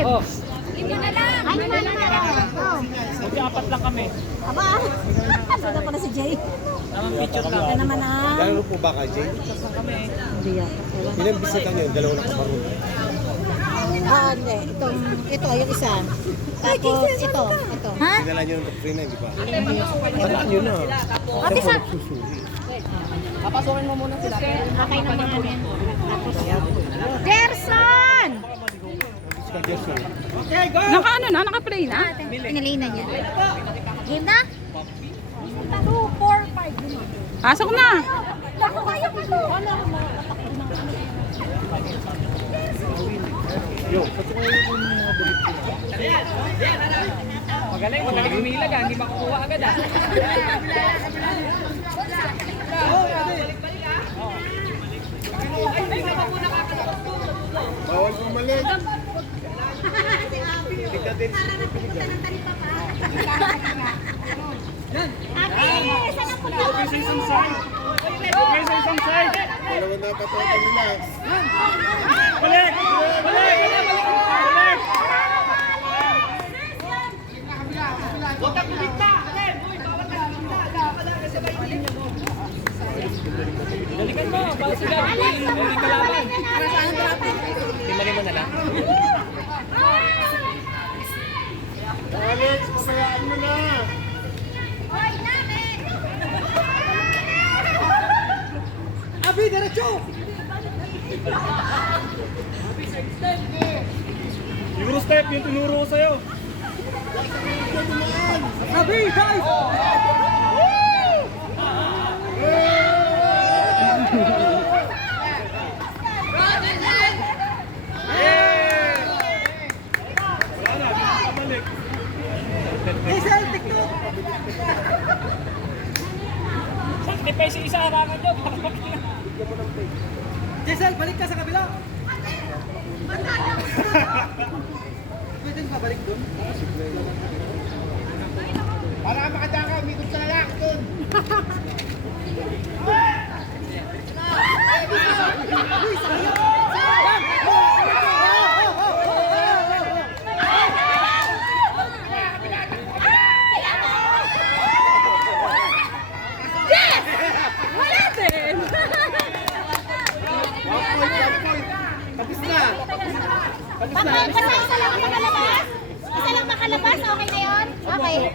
Philips. Oh, Lima na lang. Ay, lima na lang. mag-apat lang kami. Aba, saan na pala si Jay? Namang picture lang. Ito naman ang... Gano'n po ba ka, Jay? Hindi yata. Ilang bisita nyo? Dalawa na kaparun. Ah, hindi. Ito, yung isa. Tapos, ito. Ha? Sinala nyo ng Katrina, di ba? Talaan nyo na. Ate, sa... Susuri. Papasukin mo muna sila. Okay naman yan. Tapos, Gerson! Ska Gerson. Naka ano na? Naka-play na? Pinalay na niya. Game na? 2, 4, 5. Pasok na! Naku, kayo pa to. Yo, pati kayo yung mga bulit ko. Magaling umilag ah. Hindi makukuha agad ah. Bawal bumalik. Tignan din. Ate, saan ang punta mo? Dalawa na patoto nila. Balik! Balik! Balik! Huwag kang kumita! Dalikan mo! Bawal sila! Dalikan ka laban! Lima na lang. Alex, pabayaan mo na. Abi, diretso! Euro step yung tinuro ko sa'yo. Abi, guys! Sacrifice yung isa, harangan nyo. Giselle, balik ka sa kabila. Pwede ba balik doon? Para makadaka, umikot sa lalak doon. Wala din! Tapos na. Basta isa lang makalabas? Isa lang makalabas? Okay na yun? Okay.